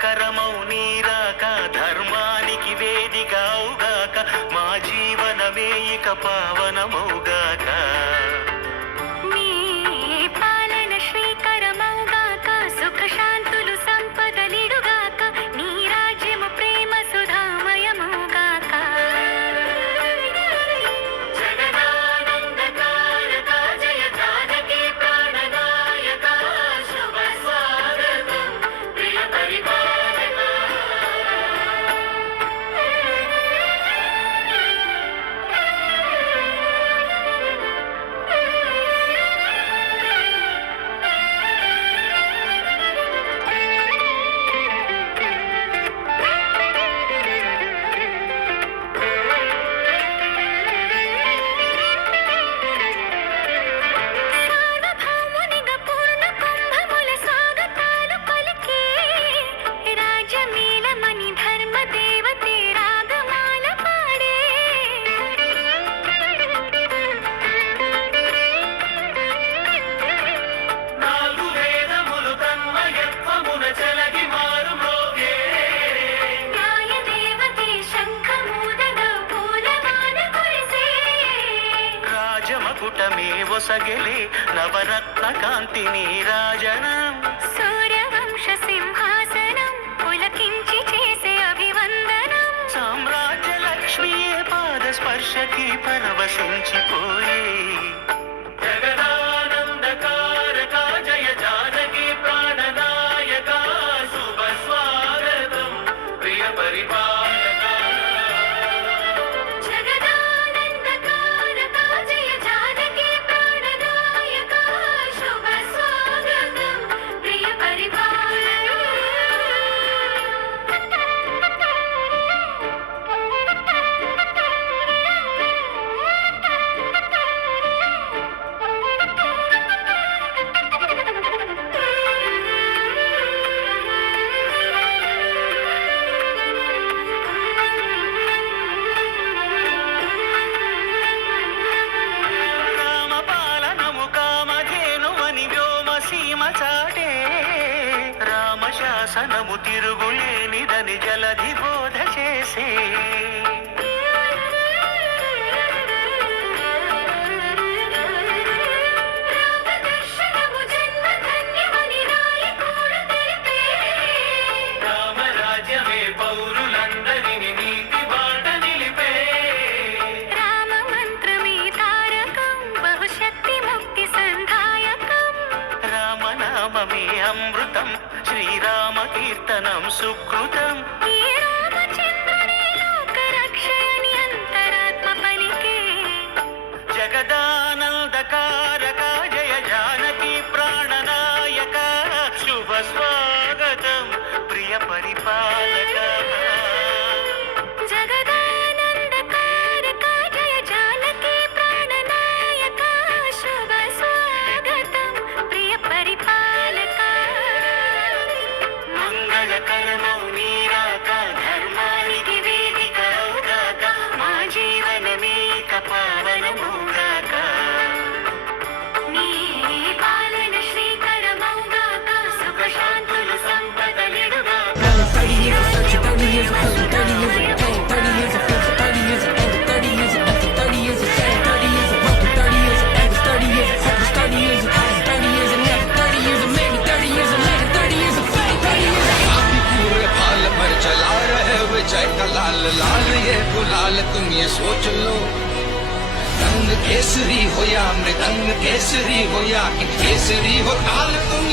మంగళకరమౌ నీరాక ధర్మానికి వేదిక అవుగాక మా జీవనమే ఇక పావనమౌగాక నీ పాలన శ్రీకరమౌగాక సుఖ శాంతులు సంపదలిడుగాక నీ రాజ్యము ప్రేమ సుధామయమౌగాక జగదానందకారక జయ జానకి ప్రాణనాయక శుభ స్వాగతం ప్రియ పరిపాలక సార్వభౌమునిగా పూర్ణ కుంభముల స్వాగతాలు పలికే రాజమేళమణి ధర్మ దేవతే రాగమాల పాడే నాలుగు వేదములు తన్మయత్వమున చెలగి మారు మ్రోగే న్యాయ దేవతే శంఖమూదగా పూలవాన కురిసే రాజమకుటమే ఒసగెలే నవరత్న కాంతి నీరాజనం సూర్యవంశ సింహాసనం పులకించి చేసే అభివందనం సామ్రాజ్య లక్ష్మియే పాద స్పర్శకి పరవశించిపోయే జగదానందకారక జయ జానకి ప్రాణనాయక శుభ స్వాగతం ప్రియ పరిపాలక జగదానందకారక జయ జానకి ప్రాణనాయక శుభ స్వాగతం ప్రియ రామపాలనము కామధేనువని వ్యోమ సీమ చాటే రామశాసనము తిరుగులేనిదని జలధి బోధ చేసే రామదర్శనము జన్మధన్యమని నాయకుడు తెలిపే రామరాజ్యమే పౌరులందరిని నీతి బాట నిలిపే రామ మంత్రమే తారకం బహుశక్తి ముక్తి సంధాయకం రామనామమే అమృతం శ్రీరామ కీర్తనం సుకృతం ఈ రామచంద్రుని లోక రక్షయని అంతరాత్మ పలికే జగదానందకారక జయ జానకి ప్రాణనాయక శుభ స్వాగతం ప్రియ పరిపాలక జగదానందకారక జయ జానకి ప్రాణనాయక శుభ స్వాగతం ప్రియ పరిపాలక మంగళకరమౌ నీరాక ధర్మానికి వేదిక అవుగాక మా జీవనమే ఇక పావనమౌగాక నీ పాలన శ్రీకరమౌగాక సుఖ శాంతులు సంపదలిడుగాక 30 years of searching, 30 years of hustle, 30 years of pain, 30 years of fear, 30 years of anger, 30 years of effort, 30 years of shame, 30 years of broken, 30 years of anguish, 30 years of hopeless, 30 years of pain, 30 years of never, 30 years of maybe, 30 years of later, 30 years of fame, 30 years of काफी पूरे फाल पर चला रहे विजय का लाल लाल ये गुलाल तुम ये सोच लो रंग केसरी हो या मृदंग केसरी हो या केसरी हो ताल तुम